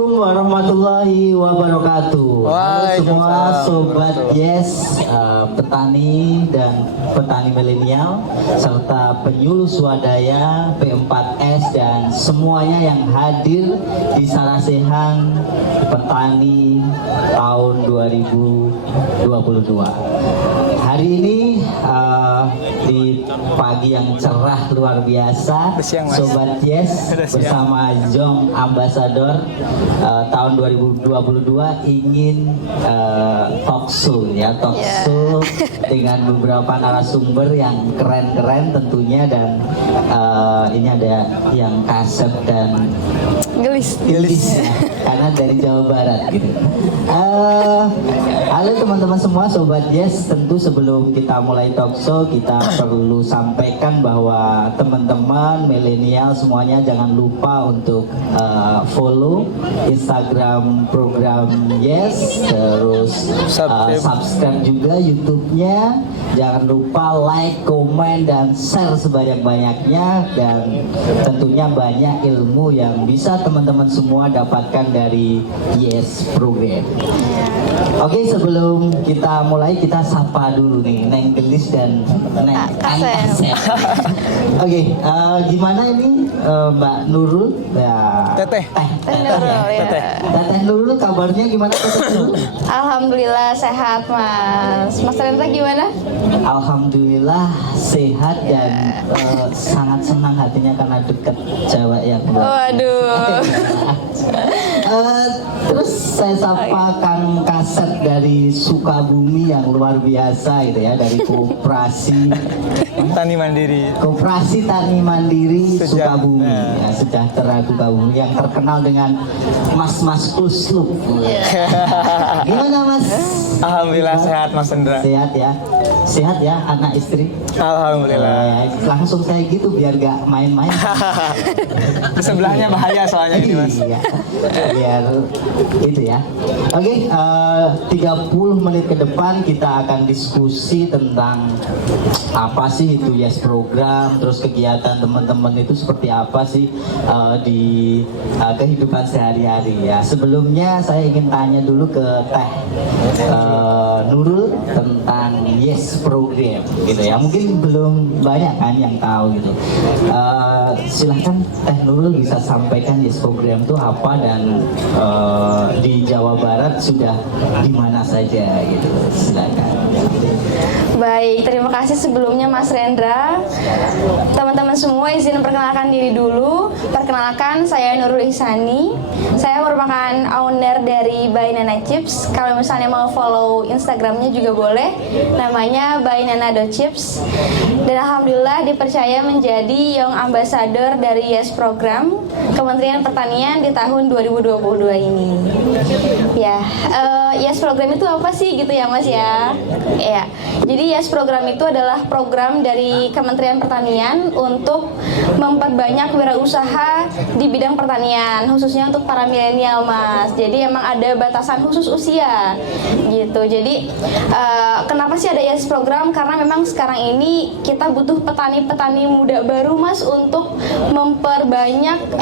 Assalamualaikum warahmatullahi wabarakatuh. Halo semua sobat Yes, petani dan petani milenial serta penyuluh swadaya P4S dan semuanya yang hadir di Sarasehan Petani tahun 2022. Hari ini di pagi yang cerah luar biasa, Sobat Yes bersama Jong Ambassador tahun 2022 ingin talk show dengan beberapa narasumber yang keren-keren tentunya, dan ini ada yang kaset dan gelis karena dari Jawa Barat gitu. Halo teman-teman semua Sobat Yes, tentu sebelum kita mulai talk show kita perlu sampaikan bahwa teman-teman milenial semuanya jangan lupa untuk follow Instagram program Yes, terus subscribe juga YouTube-nya. Jangan lupa like, komen, dan share sebanyak-banyaknya, dan tentunya banyak ilmu yang bisa teman-teman semua dapatkan dari Yes program. Oke, sebelum kita mulai kita sapa dulu nih Neng Gelis dan Neng Kasep. Oke, gimana ini Mbak Nurul? Ya. Teteh Nurul, kabarnya gimana Teteh Nurul? Alhamdulillah sehat Mas. Mas Rendra gimana? Alhamdulillah sehat dan sangat senang hatinya karena dekat cewek yang waduh. Terus saya sapa Kang Kasep dari Sukabumi yang luar biasa gitu ya, dari Koperasi Tani Mandiri Sukabumi ya, Sejahtera Sukabumi yang terkenal dengan Mas Kusluk. Gimana Mas? Alhamdulillah sehat Mas Rendra. Sehat ya anak istri. Alhamdulillah. Langsung saya gitu biar gak main-main. Sebelahnya bahaya soalnya ini Mas. Iya, biar itu ya. Oke, 30 menit ke depan kita akan diskusi tentang apa sih itu Yes program, terus kegiatan teman-teman itu seperti apa sih di kehidupan sehari-hari ya. Sebelumnya saya ingin tanya dulu ke Teh Nurul tentang Yes program gitu ya. Mungkin belum banyak kan yang tahu gitu. Silahkan Teh Nurul bisa sampaikan Yes program itu apa, dan di Jawa Barat sudah di mana saja gitu. Silakan. Baik, terima kasih sebelumnya Mas Rendra. Teman-teman semua izin perkenalkan diri dulu. Perkenalkan, saya Nurul Ihsani. Saya merupakan owner dari Bainana Chips. Kalau misalnya mau follow Instagramnya juga boleh. Namanya bainana.chips. Dan alhamdulillah dipercaya menjadi Young Ambassador dari Yes Program Kementerian Pertanian di tahun 2022 ini. Ya, Yes Program itu apa sih gitu ya Mas ya? Ya. Jadi Yes program itu adalah program dari Kementerian Pertanian untuk memperbanyak wirausaha di bidang pertanian, khususnya untuk para milenial Mas. Jadi emang ada batasan khusus usia gitu. Jadi kenapa sih ada Yes program? Karena memang sekarang ini kita butuh petani-petani muda baru Mas untuk memperbanyak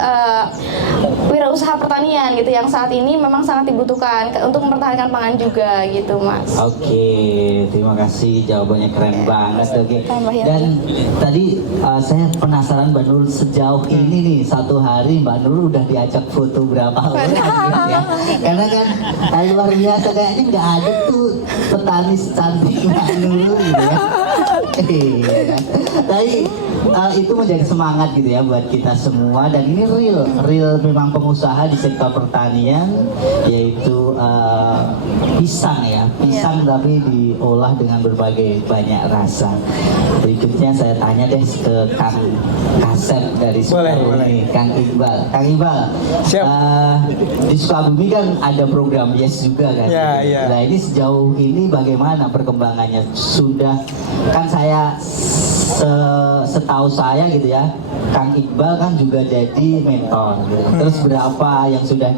wirausaha pertanian gitu, yang saat ini memang sangat dibutuhkan untuk mempertahankan pangan juga gitu Mas. Oke, terima kasih, jawabannya keren banget. Oke. Dan tadi saya penasaran Mbak Nurul, sejauh ini nih satu hari Mbak Nurul udah diajak foto berapa orang gitu ya? Karena kan luar biasa, kayaknya nggak ada tuh petani secantik Mbak Nurul gitu ya. Tapi itu menjadi semangat gitu ya buat kita semua, dan ini real memang pengusaha di sektor pertanian, yaitu pisang ya, tapi diolah dengan berbagai banyak rasa. Berikutnya saya tanya deh ke Kang Kasep dari Sukabumi, Kang Iqbal. Siap. Di Sukabumi kan ada program Yes juga kan. Iya. Nah ini sejauh ini bagaimana perkembangannya? Sudah kan saya setahu saya gitu ya, Kang Iqbal kan juga jadi mentor gitu. Terus berapa yang sudah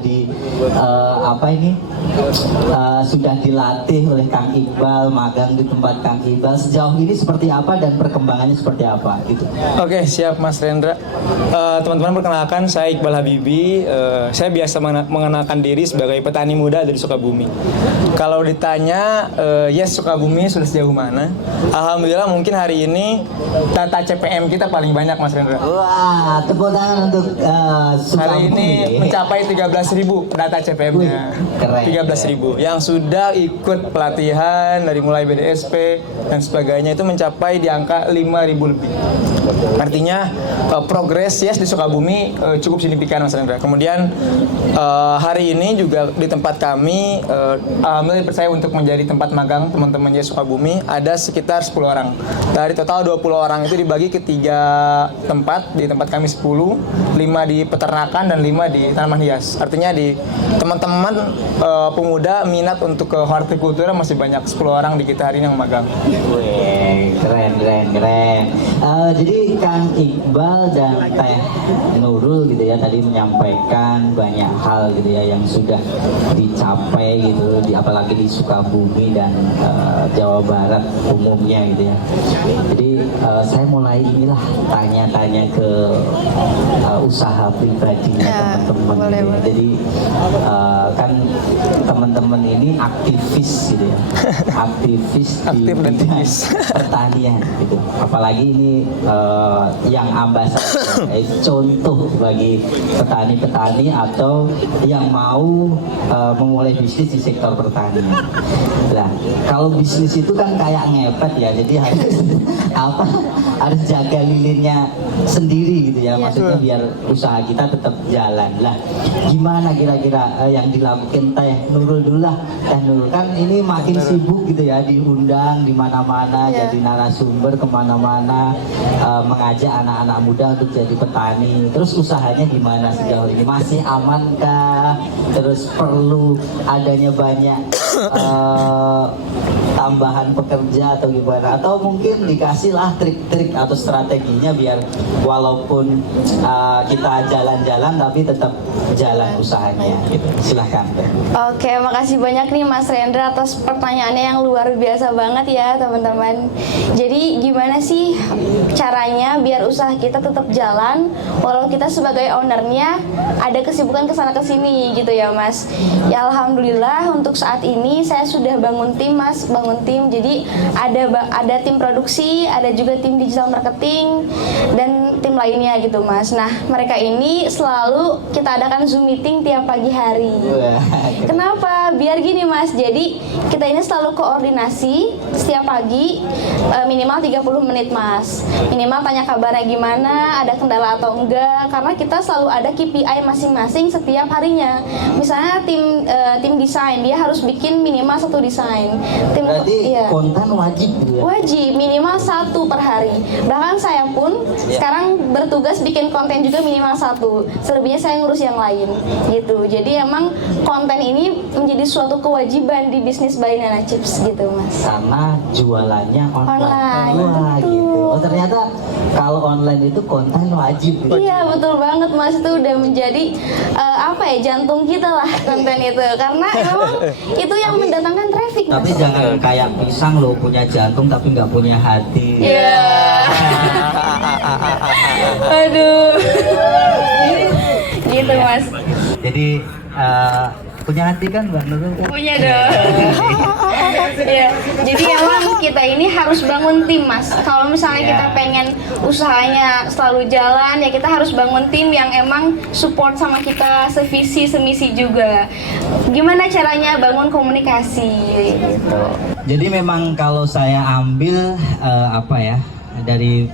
sudah dilatih oleh Kang Iqbal, magang di tempat Kang Iqbal, sejauh ini seperti apa dan perkembangannya seperti apa gitu. Oke, siap Mas Rendra. Teman-teman, perkenalkan saya Iqbal Habibi. Saya biasa mengenalkan diri sebagai petani muda dari Sukabumi. Kalau ditanya, yes, Sukabumi sudah sejauh mana? Alhamdulillah mungkin hari ini data CPM kita paling banyak Mas Rendra. Wah, tepuk tangan untuk Sukabumi. Hari ini mencapai 13.000 data CPM-nya. Keren. 13.000 yang sudah ikut pelatihan dari mulai BDSP dan sebagainya itu mencapai di angka 5.000 lebih. Artinya progres yes di Sukabumi cukup signifikan Mas Rendra. Kemudian hari ini juga di tempat kami alhamdulillah dipercaya untuk menjadi tempat magang teman-teman Yes Sukabumi ada sekitar 10 orang. Dari total 20 orang itu dibagi ke 3 tempat. Di tempat kami 10, 5 di peternakan dan 5 di tanaman hias. Artinya di teman-teman pemuda minat untuk ke hortikultura masih banyak. 10 orang di kita hari ini yang magang. Wih, keren. Jadi Kang Iqbal dan Teh Nurul gitu ya tadi menyampaikan banyak hal gitu ya yang sudah dicapai gitu, apalagi di Sukabumi dan Jawa Barat umumnya gitu ya. Jadi saya mulai inilah tanya-tanya ke usaha pribadinya teman-teman gitu ya. Jadi kan teman-teman ini aktivis gitu ya, aktivis di bidang pertanian gitu. Apalagi ini yang ambasador, contoh bagi petani-petani atau yang mau memulai bisnis di sektor pertanian. Nah, kalau bisnis itu kan kayak ngepet ya, jadi harus jaga lilinnya sendiri gitu ya, maksudnya biar usaha kita tetap jalan. Lah, gimana kira-kira yang dilakukan Teh Nurul dulu lah. Teh Nurul kan ini makin sibuk gitu ya, diundang di mana-mana, jadi narasumber kemana-mana, mengajak anak-anak muda untuk jadi petani. Terus usahanya gimana sejauh ini? Masih amankah? Terus perlu adanya banyak tambahan pekerja atau gimana? Atau mungkin dikasihlah trik-trik atau strateginya biar walaupun kita jalan-jalan tapi tetap jalan usahanya gitu. Silahkan. Oke, makasih banyak nih Mas Rendra atas pertanyaannya yang luar biasa banget ya teman-teman. Jadi gimana sih caranya biar usaha kita tetap jalan walau kita sebagai ownernya ada kesibukan kesana kesini gitu ya Mas. Ya alhamdulillah untuk saat ini saya sudah bangun tim Mas, bangun tim. Jadi ada tim produksi, ada juga tim digital marketing dan tim lainnya gitu Mas. Nah mereka ini selalu kita adakan Zoom meeting tiap pagi hari. Kenapa? Biar gini Mas, jadi kita ini selalu koordinasi setiap pagi minimal 30 menit Mas. Minimal tanya kabarnya gimana, ada kendala atau enggak, karena kita selalu ada KPI masing-masing setiap harinya. Misalnya tim desain, dia harus bikin minimal 1 desain. Berarti konten wajib ya? Wajib, minimal 1 per hari. Bahkan saya pun sekarang bertugas bikin konten juga minimal 1. Selebihnya saya ngurus yang lain gitu. Jadi emang konten ini menjadi suatu kewajiban di bisnis by Nana Chips gitu Mas. Karena jualannya online. Wah, betul. gitu. Oh ternyata kalau online itu konten wajib gitu. Iya betul banget Mas, itu udah menjadi jantung kita lah konten itu, karena emang itu yang mendatangkan traffic Mas. Tapi jangan kayak pisang loh, punya jantung tapi nggak punya hati. Iya. Aduh. Gitu Mas. Jadi punya hati kan Mbak Nurul? Punya dong. Ya, jadi emang kita ini harus bangun tim Mas. Kalau misalnya kita pengen usahanya selalu jalan, ya kita harus bangun tim yang emang support sama kita, sevisi semisi juga. Gimana caranya bangun komunikasi? Jadi memang kalau saya ambil dari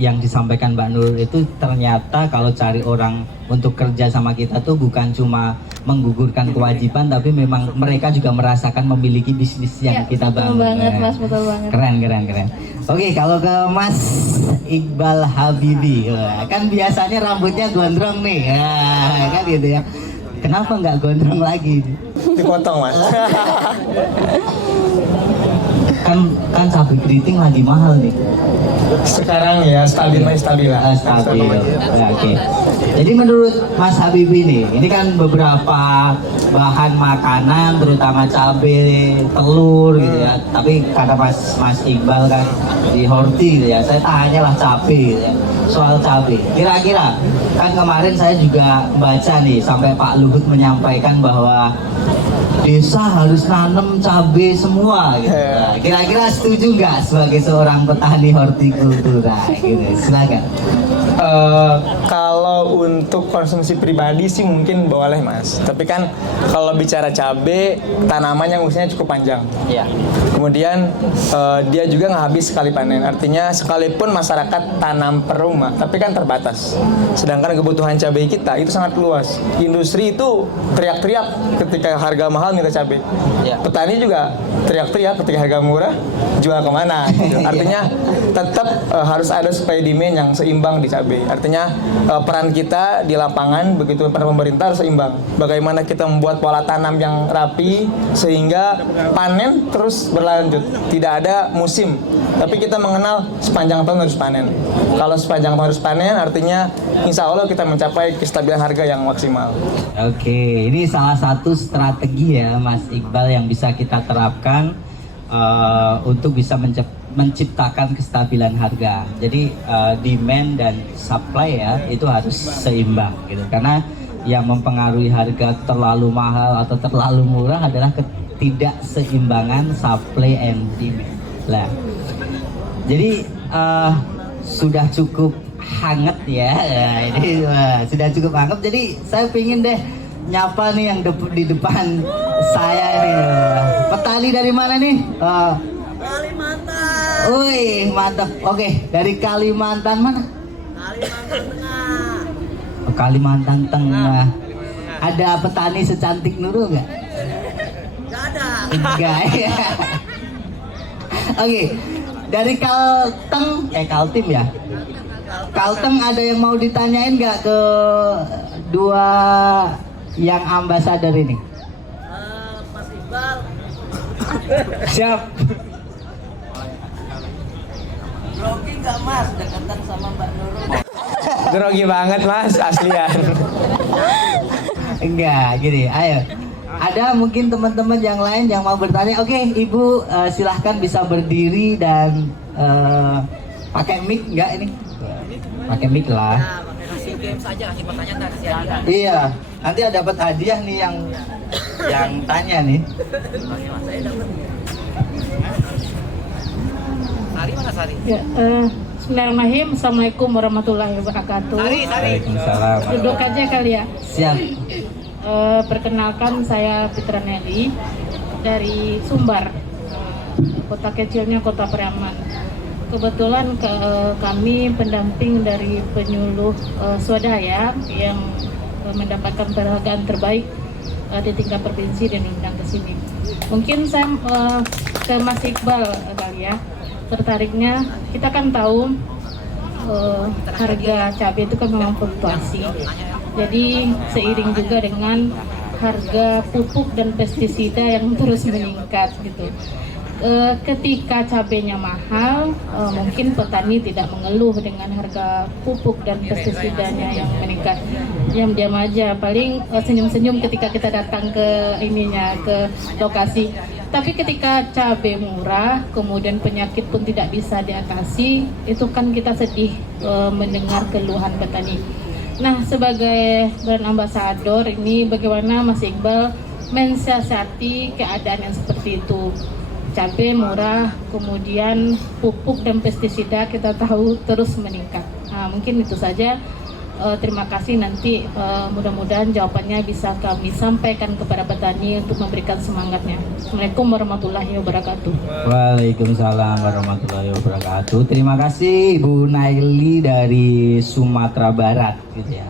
yang disampaikan Mbak Nurul itu, ternyata kalau cari orang untuk kerja sama kita tuh bukan cuma menggugurkan kewajiban, tapi memang mereka juga merasakan memiliki bisnis yang kita bangun. Betul banget Mas, betul banget. Keren. Oke, kalau ke Mas Iqbal Habibi, kan biasanya rambutnya gondrong nih, kan gitu ya. Kenapa nggak gondrong lagi? Dipotong Mas. kan cabai keriting lagi mahal nih. Sekarang ya stabil lah. Stabil. Ya, oke. Jadi menurut Mas Habibie nih, ini kan beberapa bahan makanan, terutama cabai, telur gitu ya. Tapi kata Mas Iqbal kan di Horti gitu ya. Saya tanya lah cabai gitu ya. Soal cabai. Kira-kira kan kemarin saya juga baca nih sampai Pak Luhut menyampaikan bahwa desa harus nanam cabai semua gitu. Nah, kira-kira setuju nggak sebagai seorang petani hortikultura gitu? Silakan. Kalau untuk konsumsi pribadi sih mungkin boleh mas. Tapi kan kalau bicara cabai, tanamannya usianya cukup panjang. Iya. Kemudian dia juga nggak habis sekali panen. Artinya sekalipun masyarakat tanam per rumah, tapi kan terbatas. Sedangkan kebutuhan cabai kita itu sangat luas. Industri itu teriak-teriak ketika harga mahal minta cabai. Ya. Petani juga teriak-teriak ketika harga murah jual kemana. Gitu. Artinya tetap harus ada supply demand yang seimbang di cabai. Artinya peran kita di lapangan begitu peran pemerintah harus seimbang. Bagaimana kita membuat pola tanam yang rapi sehingga panen terus berlanjut. Tidak ada musim, tapi kita mengenal sepanjang tahun harus panen. Kalau sepanjang tahun harus panen, artinya insya Allah kita mencapai kestabilan harga yang maksimal. Oke, ini salah satu strategi ya Mas Iqbal yang bisa kita terapkan untuk bisa menciptakan kestabilan harga. Jadi demand dan supply ya itu harus seimbang gitu. Karena yang mempengaruhi harga terlalu mahal atau terlalu murah adalah ketidakseimbangan supply and demand. Lah. Jadi sudah cukup hangat ya. Nah, ini sudah cukup hangat. Jadi saya pingin deh nyapa nih yang di depan saya nih. Petani dari mana nih? Kalimantan. Wih, mantap. Oke, dari Kalimantan mana? Kalimantan Tengah. Oh, Kalimantan Tengah. Ada petani secantik Nurul nggak? Gak ada. Enggak ya. Oke, dari Kaltim ya. Kalteng ada yang mau ditanyain nggak ke dua yang ambasador ini? Mas Iqbal. Siap. Grogi nggak mas dekatan sama Mbak Nurul? Grogi banget mas, aslian. Enggak, gini, ayo. Ada mungkin teman-teman yang lain yang mau bertanya. Oke, Ibu silahkan bisa berdiri dan pakai mic nggak ini? Pakai mic lah. Nah, pakai nasi games aja kasih pertanyaan dan kasih hadiah. Iya, nanti dapat hadiah nih yang tanya nih. Saya dapat. Sari mana Sari? Ya, Bismillahirrahmanirrahim. Assalamualaikum warahmatullahi wabarakatuh. Sari. Waalaikumsalam. Duduk aja kali ya. Siap. Perkenalkan saya Fitra Nelly dari Sumbar, kota kecilnya Kota Priaman. Kebetulan kami pendamping dari penyuluh swadaya yang mendapatkan penghargaan terbaik di tingkat provinsi dan diundang ke sini. Mungkin saya ke Mas Iqbal kali ya. Tertariknya kita kan tahu harga cabai itu kan memang fluktuasi. Jadi seiring juga dengan harga pupuk dan pestisida yang terus meningkat gitu. Ketika cabainya mahal, mungkin petani tidak mengeluh dengan harga pupuk dan pestisidanya yang meningkat. Diam-diam aja, paling senyum-senyum ketika kita datang ke lokasi. Tapi ketika cabai murah, kemudian penyakit pun tidak bisa diatasi, itu kan kita sedih mendengar keluhan petani. Nah, sebagai brand ambassador ini bagaimana Mas Iqbal mensiasati keadaan yang seperti itu? Cabai murah, kemudian pupuk dan pestisida kita tahu terus meningkat. Nah, mungkin itu saja. Terima kasih, nanti mudah-mudahan jawabannya bisa kami sampaikan kepada petani untuk memberikan semangatnya. Assalamualaikum warahmatullahi wabarakatuh. Waalaikumsalam warahmatullahi wabarakatuh. Terima kasih Ibu Naili dari Sumatera Barat gitu ya.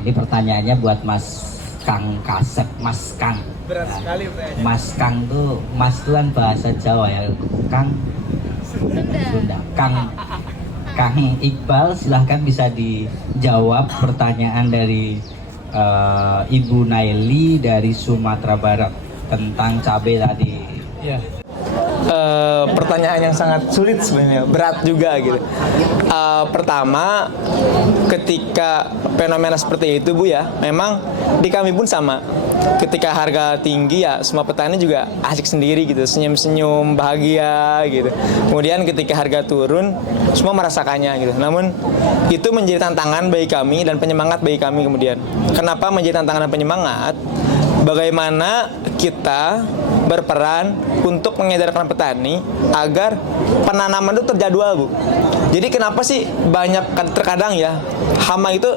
Ini pertanyaannya buat Mas Kang Kasep, Mas Kang. Berat sekali Mas Kang tuh, Mas tuh kan bahasa Jawa ya. Kang Sunda. Kang Iqbal, silahkan bisa dijawab pertanyaan dari Ibu Naili dari Sumatera Barat tentang cabai tadi. Ya. pertanyaan yang sangat sulit sebenarnya, berat juga gitu. Pertama, ketika fenomena seperti itu Bu ya, memang di kami pun sama. Ketika harga tinggi ya semua petani juga asik sendiri gitu, senyum-senyum, bahagia gitu. Kemudian ketika harga turun, semua merasakannya gitu. Namun itu menjadi tantangan bagi kami dan penyemangat bagi kami kemudian. Kenapa menjadi tantangan dan penyemangat? Bagaimana kita berperan untuk mengedarkan petani agar penanaman itu terjadwal Bu. Jadi kenapa sih banyak terkadang ya hama itu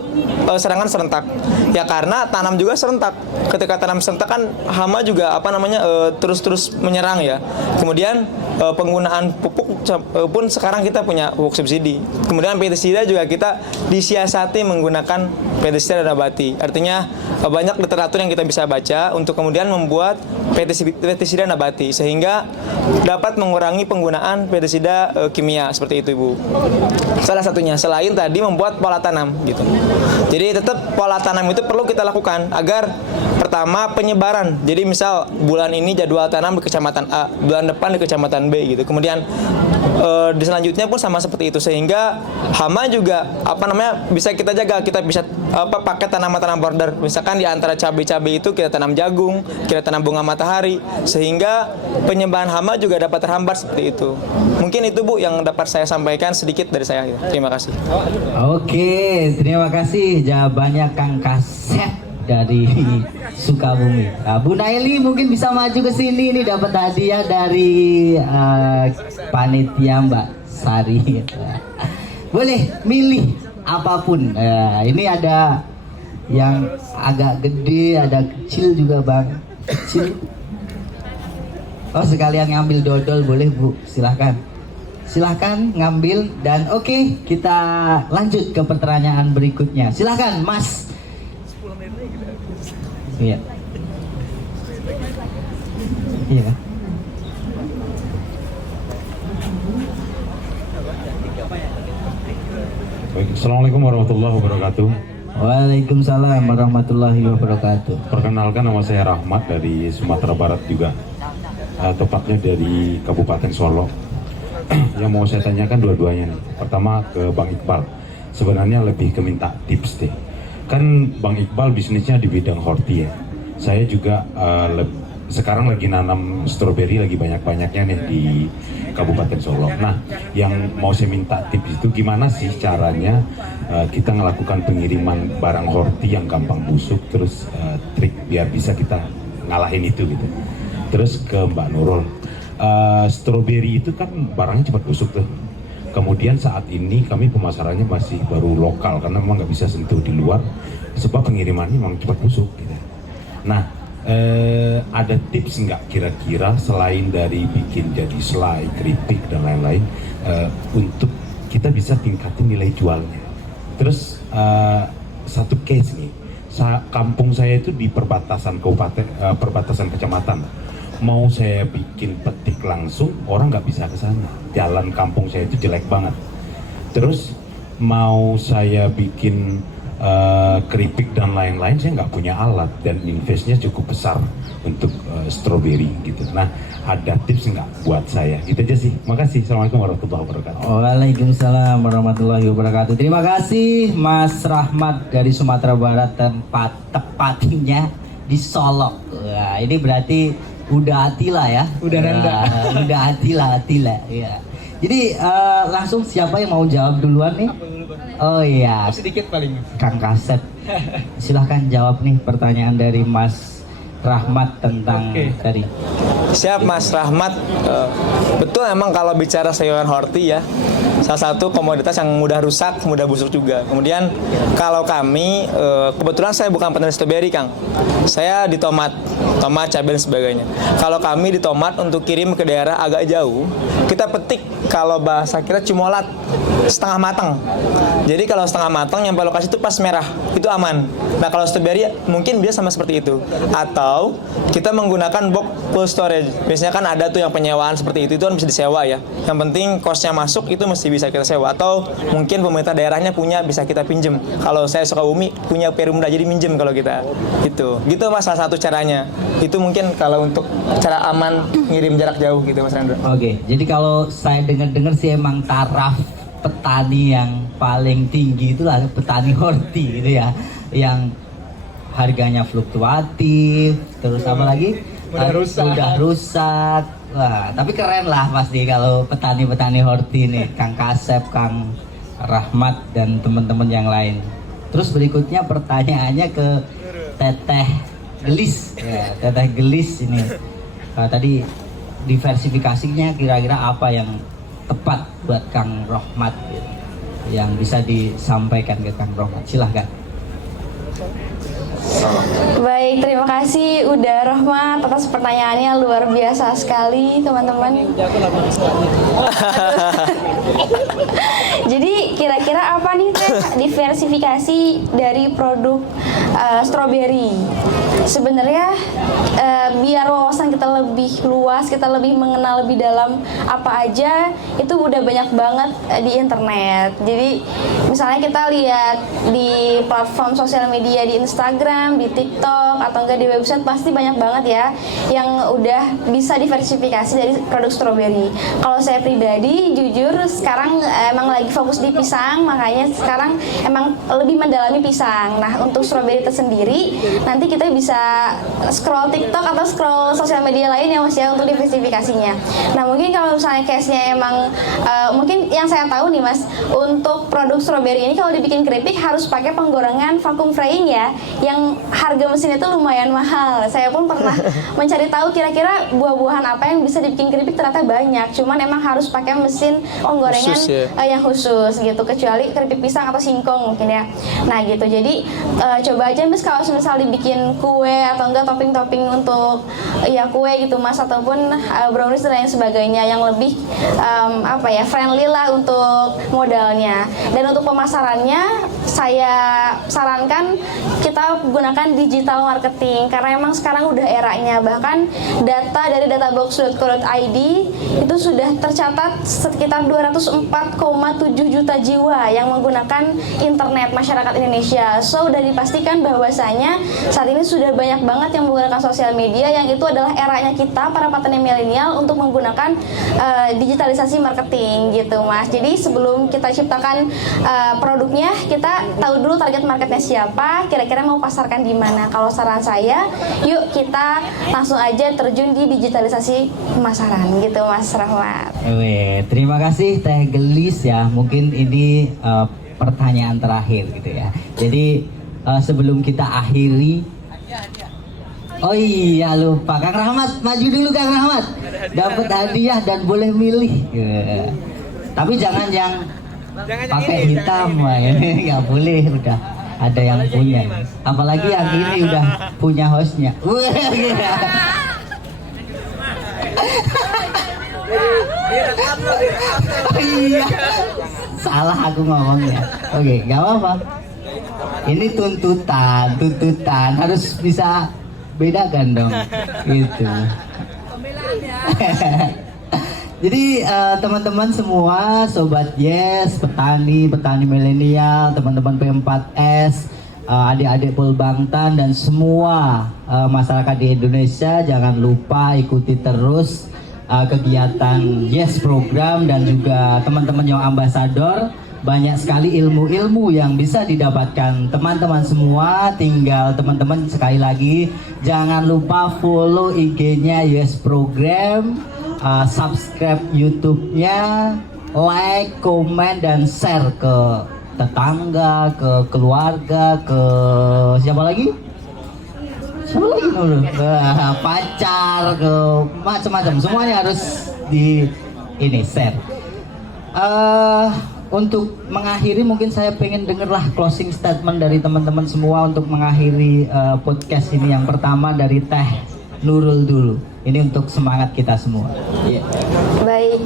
serangan serentak? Ya karena tanam juga serentak. Ketika tanam serentak kan hama juga terus-terus menyerang ya. Kemudian penggunaan pupuk pun sekarang kita punya pupuk subsidi. Kemudian pestisida juga kita disiasati menggunakan pestisida nabati. Artinya banyak literatur yang kita bisa baca untuk kemudian membuat pestisida nabati sehingga dapat mengurangi penggunaan pestisida kimia seperti itu Bu. Salah satunya selain tadi membuat pola tanam gitu. Jadi tetap pola tanam itu perlu kita lakukan agar pertama penyebaran. Jadi misal bulan ini jadwal tanam di kecamatan A, bulan depan di kecamatan B gitu. Kemudian di selanjutnya pun sama seperti itu sehingga hama juga bisa kita jaga. Kita bisa pakai tanaman-tanaman border. Misalkan di antara cabai-cabai itu kita tanam jagung, kita tanam bunga matahari sehingga penyebaran hama juga dapat terhambat seperti itu. Mungkin itu Bu yang dapat saya sampaikan sedikit dari saya. Terima kasih. Oke, terima kasih jawabannya Kang Kasep dari Sukabumi. Nah, Bu Naili mungkin bisa maju ke sini, ini dapat hadiah dari panitia Mbak Sari. Boleh milih apapun. Ini ada yang agak gede, ada kecil juga Bang. Kecil. Oh sekalian ngambil dodol boleh Bu, silahkan. Silahkan ngambil dan oke, kita lanjut ke pertanyaan berikutnya. Silahkan Mas. Iya. Iya. Baik, Assalamualaikum warahmatullahi wabarakatuh. Waalaikumsalam warahmatullahi wabarakatuh. Perkenalkan, nama saya Rahmat dari Sumatera Barat juga, tepatnya dari Kabupaten Solo. Yang mau saya tanyakan dua-duanya nih. Pertama ke Bang Iqbal, sebenarnya lebih ke minta tips deh. Kan Bang Iqbal bisnisnya di bidang horti ya. Saya juga sekarang lagi nanam stroberi lagi banyak-banyaknya nih di Kabupaten Solo. Nah, yang mau saya minta tips itu gimana sih caranya kita melakukan pengiriman barang horti yang gampang busuk, terus trik biar bisa kita ngalahin itu gitu. Terus ke Mbak Nurul, stroberi itu kan barangnya cepat busuk tuh. Kemudian saat ini kami pemasarannya masih baru lokal karena memang nggak bisa sentuh di luar sebab pengirimannya memang cepat busuk gitu. Nah, ada tips nggak kira-kira selain dari bikin jadi selai, keripik dan lain-lain untuk kita bisa tingkatin nilai jualnya. Terus satu case nih, kampung saya itu di perbatasan kabupaten, perbatasan kecamatan. Mau saya bikin petik langsung, orang nggak bisa ke sana. Jalan kampung saya itu jelek banget. Terus mau saya bikin keripik dan lain-lain, saya nggak punya alat dan investnya cukup besar untuk stroberi gitu. Nah, ada tips nggak buat saya? Itu aja sih. Makasih. Assalamualaikum warahmatullahi wabarakatuh. Waalaikumsalam warahmatullahi wabarakatuh. Terima kasih Mas Rahmat dari Sumatera Barat, tepatnya di Solo. Wah, ini berarti udah Atila ya? Udah Nanda. Udah Atila ya. Jadi langsung siapa yang mau jawab duluan nih? Oh iya. Sedikit paling. Kang Kasep. Silahkan jawab nih pertanyaan dari Mas Rahmat tentang tadi. Siap Mas Rahmat. Betul emang kalau bicara sayuran horti ya, salah satu komoditas yang mudah rusak, mudah busuk juga. Kemudian kalau kami, kebetulan saya bukan petani stroberi Kang. Saya di tomat, cabai dan sebagainya. Kalau kami di tomat untuk kirim ke daerah agak jauh, kita petik kalau bahasa kita cumolat setengah matang. Jadi kalau setengah matang nyampe lokasi itu pas merah, itu aman. Nah kalau strawberry mungkin dia sama seperti itu. Atau kita menggunakan box full storage. Biasanya kan ada tuh yang penyewaan seperti itu kan bisa disewa ya. Yang penting kosnya masuk itu mesti bisa kita sewa. Atau mungkin pemerintah daerahnya punya bisa kita pinjem. Kalau saya Sukabumi punya Perumda jadi minjem kalau kita gitu. Gitu Mas salah satu caranya. Itu mungkin kalau untuk cara aman ngirim jarak jauh gitu Mas Rendra. Oke, jadi kalau saya dengar-dengar sih emang taraf petani yang paling tinggi itulah petani horti gitu ya, yang harganya fluktuatif, terus apa lagi? Udah rusak. Wah, tapi keren lah pasti kalau petani-petani horti nih, Kang Kasep, Kang Rahmat dan teman-teman yang lain. Terus berikutnya pertanyaannya ke Teteh Gelis, ya, Teteh Gelis ini. Tadi diversifikasinya kira-kira apa yang tepat buat Kang Rahmat gitu, yang bisa disampaikan ke Kang Rahmat, silahkan. Baik, terima kasih udah Rahmat atas pertanyaannya, luar biasa sekali teman-teman. Jadi kira-kira apa nih Teh diversifikasi dari produk strawberry? Sebenarnya biar wawasan kita lebih luas, kita lebih mengenal lebih dalam apa aja, itu udah banyak banget di internet. Jadi misalnya kita lihat di platform sosial media di Instagram, di TikTok, atau enggak di website pasti banyak banget ya yang udah bisa diversifikasi dari produk strawberry. Kalau saya pribadi jujur sekarang emang lagi fokus di pisang, makanya sekarang emang lebih mendalami pisang. Nah untuk strawberry tersendiri nanti kita bisa scroll TikTok atau scroll sosial media lain ya Mas ya untuk diversifikasinya. Nah mungkin kalau misalnya case-nya emang mungkin yang saya tahu nih Mas, untuk produk strawberry ini kalau dibikin keripik harus pakai penggorengan vacuum frying ya, yang harga mesinnya itu lumayan mahal. Saya pun pernah mencari tahu kira-kira buah-buahan apa yang bisa dibikin keripik, ternyata banyak. Cuman emang harus pakai mesin penggorengan khusus, ya? yang khusus gitu, kecuali keripik pisang atau singkong mungkin ya. Nah gitu, jadi coba aja Mas kalau misal dibikin kue atau enggak topping-topping untuk ya kue gitu Mas, ataupun brownies dan lain sebagainya yang lebih apa ya friendly lah untuk modalnya. Dan untuk pemasarannya saya sarankan kita gunakan digital marketing karena emang sekarang udah eranya. Bahkan data dari databox.co.id itu sudah tercatat sekitar 204,7 juta jiwa yang menggunakan internet masyarakat Indonesia. So udah dipastikan bahwasanya saat ini sudah banyak banget yang menggunakan sosial media, yang itu adalah eranya kita para petani milenial untuk menggunakan digitalisasi marketing gitu Mas. Jadi sebelum kita ciptakan produknya, kita tahu dulu target marketnya siapa, kira-kira mau pasarkan di mana. Kalau saran saya, yuk kita langsung aja terjun di digitalisasi pemasaran gitu Mas Rahmat. Terima kasih Teh Gelis ya. Mungkin ini pertanyaan terakhir gitu ya. Jadi sebelum kita akhiri, oh iya lupa, Kang Rahmat maju dulu Kang Rahmat, dapat hadiah dan boleh milih. Tapi jangan yang pakai hitam, ini nggak boleh, udah ada yang punya. Apalagi yang ini udah punya hostnya. Iya, salah aku ngomongnya. Oke, nggak apa-apa. Ini tuntutan harus bisa bedakan dong, gitu. Jadi teman-teman semua, sobat Yes, petani milenial, teman-teman P4S, adik-adik Pulbangtan dan semua masyarakat di Indonesia, jangan lupa ikuti terus kegiatan Yes program dan juga teman-teman yang ambasador. Banyak sekali ilmu-ilmu yang bisa didapatkan teman-teman semua. Tinggal teman-teman sekali lagi jangan lupa follow IG-nya Yes Program, subscribe YouTube-nya, like, komen dan share ke tetangga, ke keluarga, ke siapa lagi? Siapa lagi dulu? Pacar, ke macam-macam. Semuanya harus di ini share. Untuk mengakhiri mungkin saya pengen dengarlah closing statement dari teman-teman semua untuk mengakhiri podcast ini. Yang pertama dari Teh Nurul dulu. Ini untuk semangat kita semua. Baik,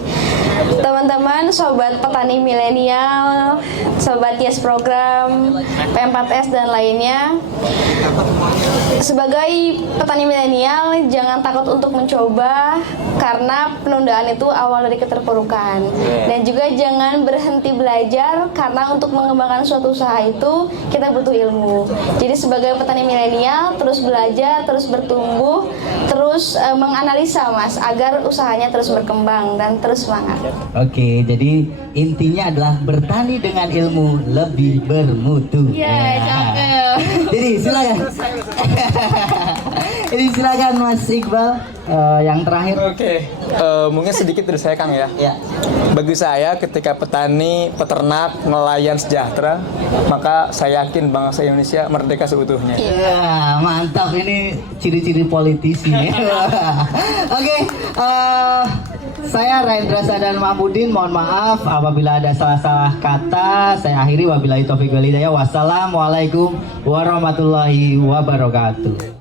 teman-teman, sobat petani milenial, sobat Yes Program, P4S dan lainnya. Sebagai petani milenial, jangan takut untuk mencoba karena penundaan itu awal dari keterpurukan. Dan juga jangan berhenti belajar karena untuk mengembangkan suatu usaha itu kita butuh ilmu. Jadi sebagai petani milenial, terus belajar, terus bertumbuh, terus menganalisa Mas agar usahanya terus berkembang dan terus semangat. Oke, jadi intinya adalah bertani dengan ilmu lebih bermutu. Iya, cakep. Jadi silakan. Ini silakan Mas Iqbal yang terakhir. Oke, mungkin sedikit dari saya Kang ya. Ya. Bagi saya ketika petani, peternak, nelayan sejahtera, maka saya yakin bangsa Indonesia merdeka seutuhnya. Ya, mantap, ini ciri-ciri politisi. Oke, saya Raindra Sadan Mahmudin, mohon maaf apabila ada salah-salah kata. Saya akhiri, wabillahi taufiq wal hidayah. Wassalamualaikum warahmatullahi wabarakatuh.